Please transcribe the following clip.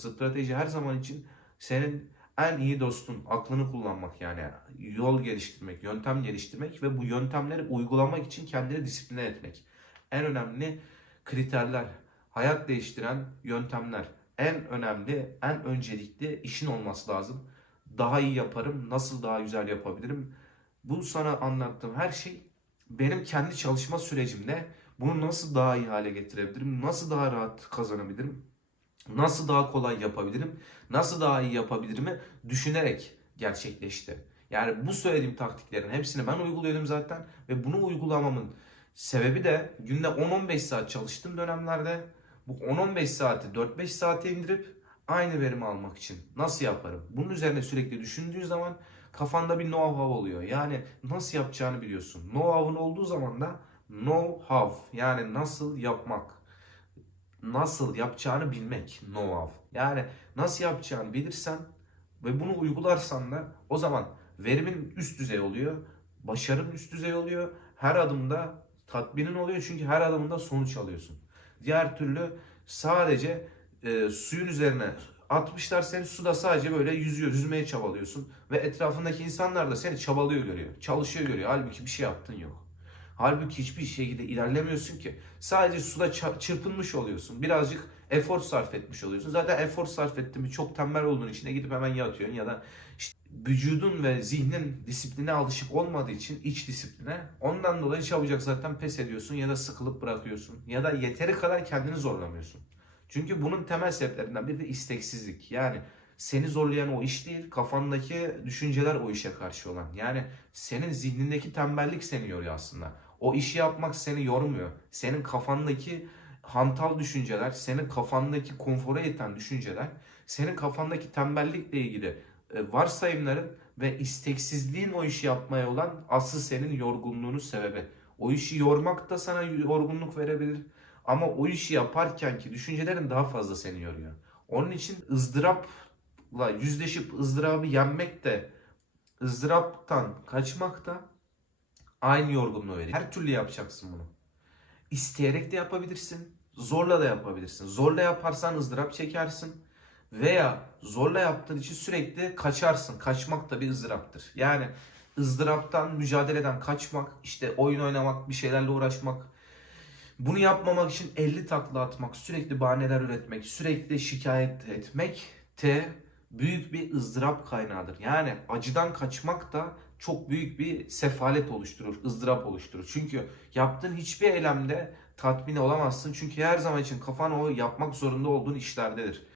Strateji her zaman için senin en iyi dostun. Aklını kullanmak yani. Yol geliştirmek, yöntem geliştirmek ve bu yöntemleri uygulamak için kendini disipline etmek. En önemli kriterler, hayat değiştiren yöntemler. En önemli, en öncelikli işin olması lazım. Daha iyi yaparım, nasıl daha güzel yapabilirim? Bu sana anlattığım her şey benim kendi çalışma sürecimde bunu nasıl daha iyi hale getirebilirim? Nasıl daha rahat kazanabilirim? Nasıl daha kolay yapabilirim? Nasıl daha iyi yapabilirimi düşünerek gerçekleşti. Yani bu söylediğim taktiklerin hepsini ben uyguluyordum zaten ve bunu uygulamamın sebebi de günde 10-15 saat çalıştığım dönemlerde bu 10-15 saati 4-5 saate indirip aynı verimi almak için nasıl yaparım? Bunun üzerine sürekli düşündüğün zaman kafanda bir know-how oluyor. Yani nasıl yapacağını biliyorsun. Know-how'un olduğu zaman da know-how yani nasıl yapmak nasıl yapacağını bilmek know-how. Yani nasıl yapacağını bilirsen ve bunu uygularsan da o zaman verimin üst düzey oluyor. Başarın üst düzey oluyor. Her adımda tatminin oluyor çünkü her adımda sonuç alıyorsun. Diğer türlü sadece e, suyun üzerine atmışlar seni suda sadece böyle yüzüyor, yüzmeye çabalıyorsun ve etrafındaki insanlar da seni çabalıyor görüyor. Çalışıyor görüyor. Halbuki bir şey yaptın yok. Halbuki hiçbir şekilde ilerlemiyorsun ki. Sadece suda çırpınmış oluyorsun. Birazcık efor sarf etmiş oluyorsun. Zaten efor sarf ettin çok tembel olduğun için de gidip hemen yatıyorsun ya da işte vücudun ve zihnin disipline alışık olmadığı için iç disipline ondan dolayı çabucak zaten pes ediyorsun ya da sıkılıp bırakıyorsun ya da yeteri kadar kendini zorlamıyorsun. Çünkü bunun temel sebeplerinden biri de isteksizlik. Yani seni zorlayan o iş değil, kafandaki düşünceler o işe karşı olan. Yani senin zihnindeki tembellik seni yoruyor aslında. O işi yapmak seni yormuyor. Senin kafandaki hantal düşünceler, senin kafandaki konfora iten düşünceler, senin kafandaki tembellikle ilgili e, varsayımların ve isteksizliğin o işi yapmaya olan asıl senin yorgunluğunun sebebi. O işi yormak da sana yorgunluk verebilir. Ama o işi yaparken ki düşüncelerin daha fazla seni yoruyor. Onun için ızdırapla yüzleşip ızdırabı yenmek de ızdıraptan kaçmak da aynı yorgunluğu veriyor. Her türlü yapacaksın bunu. İsteyerek de yapabilirsin. Zorla da yapabilirsin. Zorla yaparsan ızdırap çekersin. Veya zorla yaptığın için sürekli kaçarsın. Kaçmak da bir ızdıraptır. Yani ızdıraptan, mücadeleden kaçmak, işte oyun oynamak, bir şeylerle uğraşmak. Bunu yapmamak için 50 takla atmak, sürekli bahaneler üretmek, sürekli şikayet etmek de büyük bir ızdırap kaynağıdır. Yani acıdan kaçmak da çok büyük bir sefalet oluşturur, ızdırap oluşturur. Çünkü yaptığın hiçbir eylemde tatmin olamazsın. Çünkü her zaman için kafan o yapmak zorunda olduğun işlerdedir.